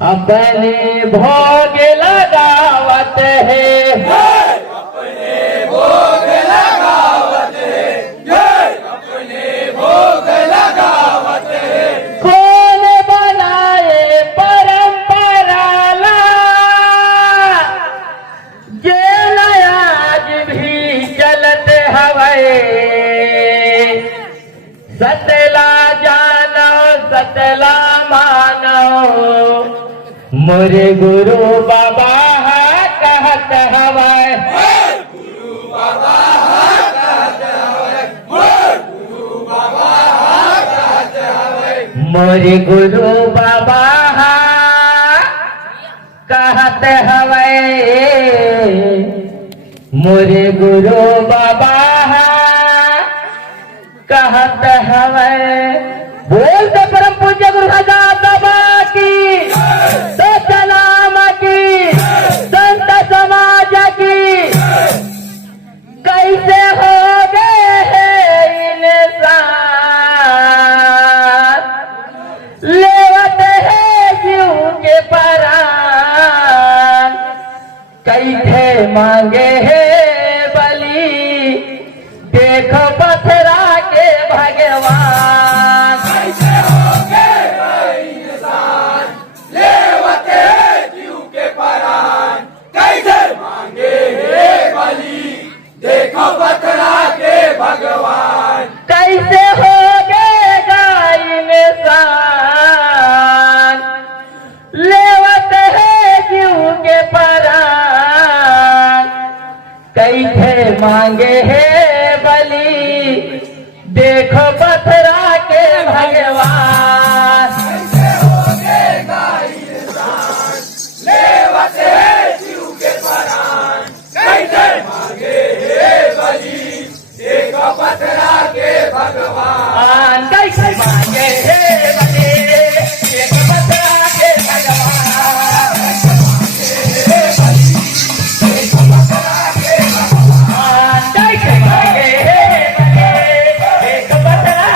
अपने भोग लगावत है, अपने भोग लगावत है, अपने भोग लगावत है। कौन बनाए परंपराला, जे आज भी चलत हवे। सतला जानो सतला मानो, मोरे गुरु बाबा कहत हवे। गुरु बाबा कहत हवे, गुरु बाबा कहत हवे। मोरे गुरु बाबा कहत हवे, मोरे गुरु बाबा कहत हवे। बोलते परम पूज्य गुरु साहिब बाबा की, सतनाम की, संत समाज की। कैसे हो गए हैं इंसान, लेवत है जीव के परान। कैसे मांगे है बलि, देखो पथरा के भगवान। कैसे हो गए इंसान, लेवत है जीव के परान। कैसे मांगे हे बलि, देखो बतरा के भगवान। कैसे हो गएगा इंसान, लेवत है जीव के परान। कैसे मांगे है बलि, देखो पथरा के भगवान। कैसे हो गएगा इंसान, लेवत है जीव के परान। कैसे मांगे हे बलि, देखो बतरा के भगवान। कैसे मांगे है बलि, देखो पथरा के भगवान। कैसे मांगे है बलि, देखो पथरा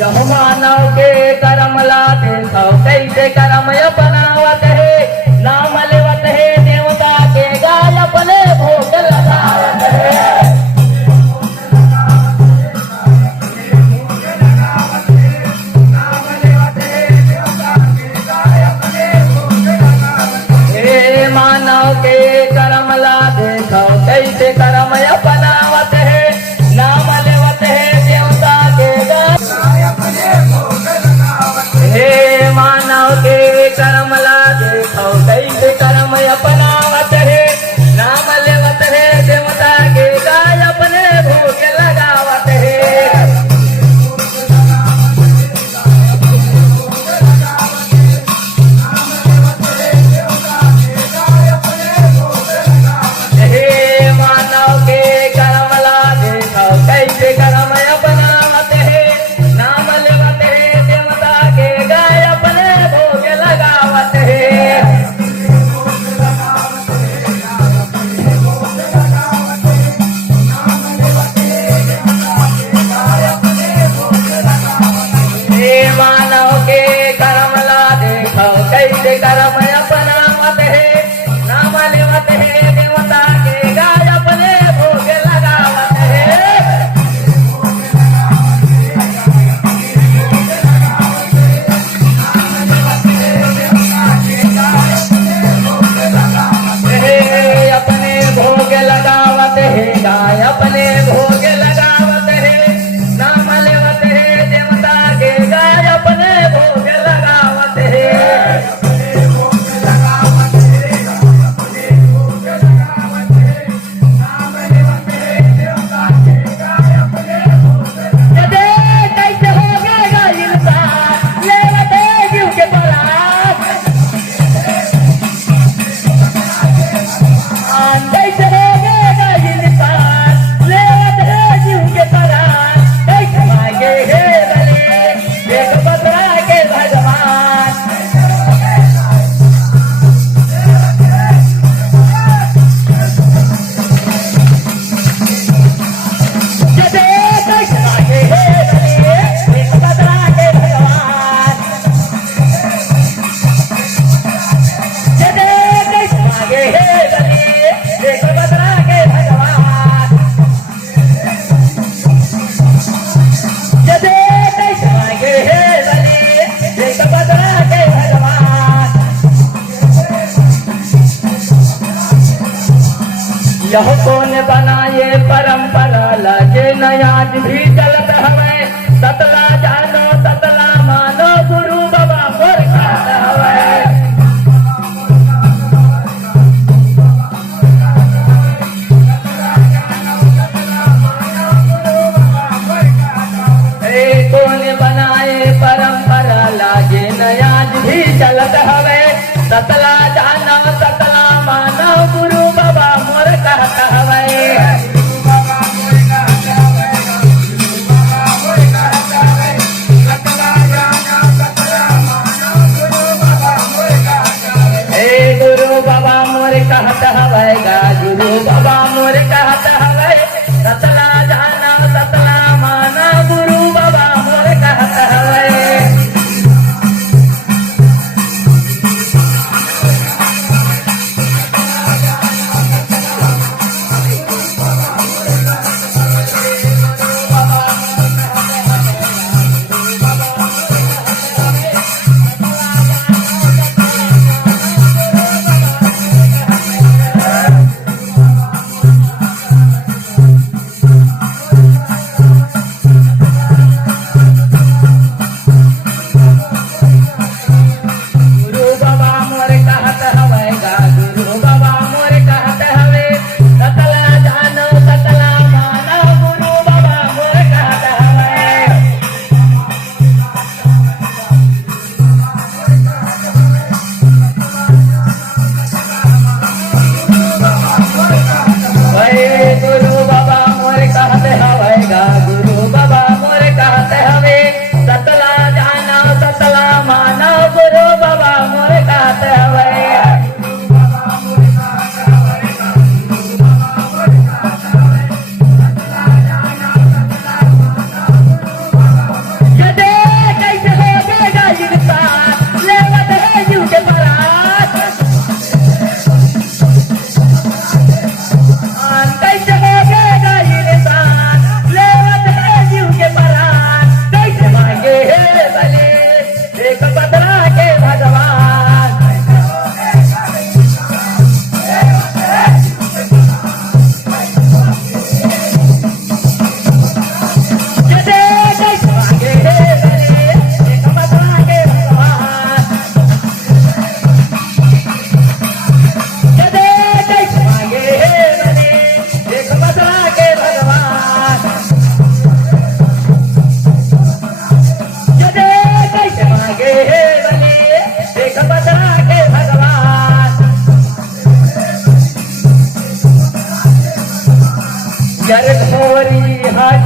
यह मानव के करमला देखो कैसे करम अपनावत है नाम लेवत है देवता के गाय अपने भोग लगावत है हे मानव के करमला देखो कैसे करम अपनावत है नाम लेवत है देवता के गाय हे मानव के करमला देखो कैसे कर्म अपनावत है नाम लेवत है देवता के गाय अपने भोग लगावत है हे मानव के करमला देखो कैसे कर्म अपनावत है नाम लेवत है देवता के गाय अपने भोग लगावत है हे मानव के करमला देखो कैसे कर्म अपनावत है नाम लेवत है देवता के गाय अपने भोग लगावत है हे अपने भोग लगावत है गाय अपने भोग लगावत है नाम लेवत है देवता के गाय अपने भोग लगावत है यदि कैसे होगा इंसान लेवत है जीव के परास कैसे होगा इंसान लेवत है जीव के परास कैसे मांगे हे बले एक बदला के भगवान यदि कैसे मांगे हे बले एक बदला के भगवान यदि कैसे मांगे हे बले एक बदला के भगवान यदि कैसे मांगे हे बले एक बदला के भगवान यह कौन बनाए परंपरा लागे नयाज भी चलत हवे ततला जानो ततला मानो गुरु बाबा मोर खात हवे हे कौन बनाए परंपरा लागे नयाज भी चलत हवे ततला जानो ततला मानो गुरु बाबा मोर कहत हवे हे गुरु बाबा मोर कहत हवे गा गुरु बाबा मोर कहत हवे ततला जाना ततला माना गुरु बाबा मोर कहत हवे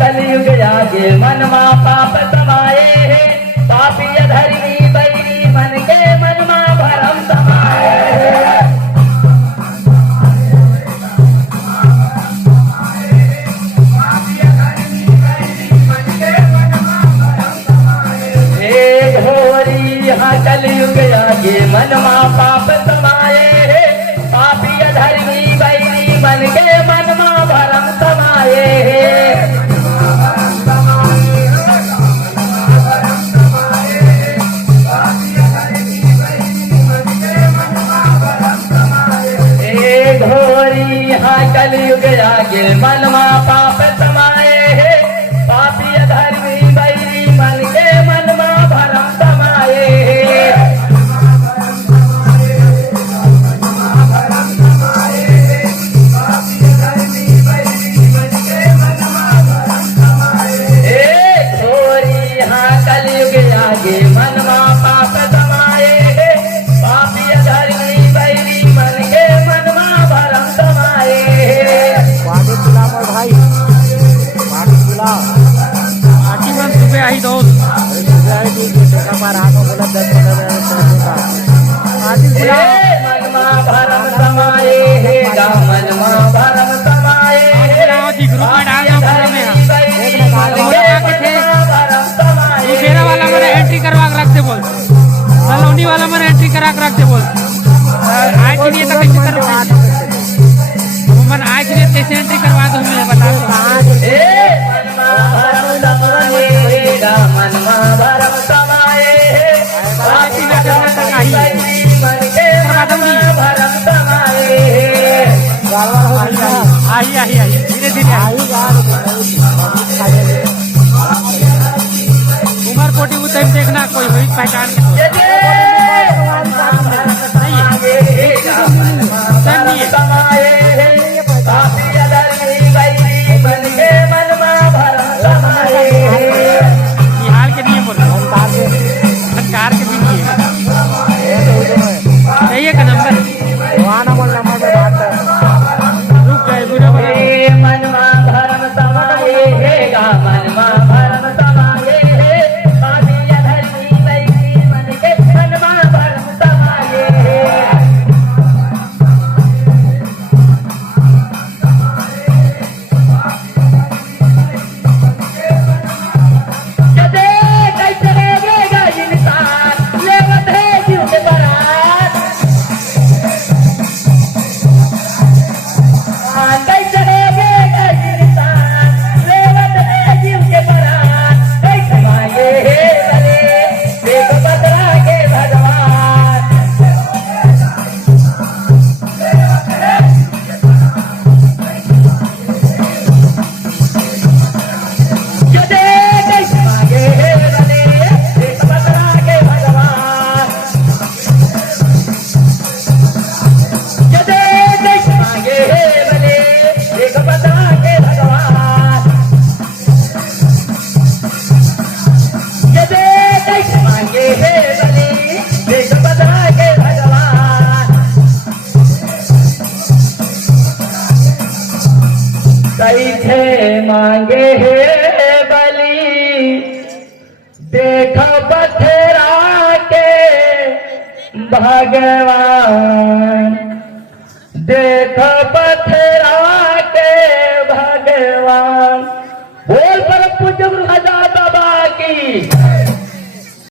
कलयुग आगे मनमा पाप समाये है पापी धर्मी बैरी मन के मनमा भरम समाये है हे घोरी यहाँ कलयुग आगे मनमा पाप समाये है पापी धर्मी बैरी मन के मनमा भरम समाये है कलयुग आगे मनमा पाप समाये है पापी धर्मी बैरी मन के मनमा भरम समाये है घोरी यहाँ कलयुग आगे मनमा पाप समाये है पापी धर्मी बैरी मन के मनमा भरम समाये पानी पिला मोर भाई, पानी पिला। आखिर में सुबह आई दोस्त अरे सुबह आई थी बेटा पर हाथ में बोला 10-15 का पानी पिला। मनमा भरम समाये है मनमा भरम समाये है ग्रुप में डालना पूरा में दूसरा वाला मैंने एंट्री करवा के रखते बोल सलोनी वाला मैंने एंट्री करा के रखते बोल आज के लिए तो कैसे करो मन आज के लिए कैसे एंट्री करवा दो मुझे बता मनमा भरम समाये है भरम समाये है आई आई आई धीरे धीरे उमर कोटी उतर देखना कोई हुई पहचान हाल के नहीं बोल सरकार के भी नहीं है का नंबर रुक गए बुरा मनमा भरम समाये है मनमा भरम समाये है पापी धर्मी बैरी मन के मनमा भरम समाये है जदे कैसे रहेगा इंसान लेवत है जीव के बरात कैसे रहेगा इंसान लेवत है जीव के बरात कैसे मांगे है बले देख बदला के भगवान जदे कैसे मांगे है बले देख बदला के भगवान जदे कैसे मांगे है बले देख बदला के भगवान जदे कैसे मांगे है बले देख बदला के भगवान कैसे मांगे है बलि देख बथरा के भगवान देख बथरा के भगवान बोल पर पूज्य राजा बाबा की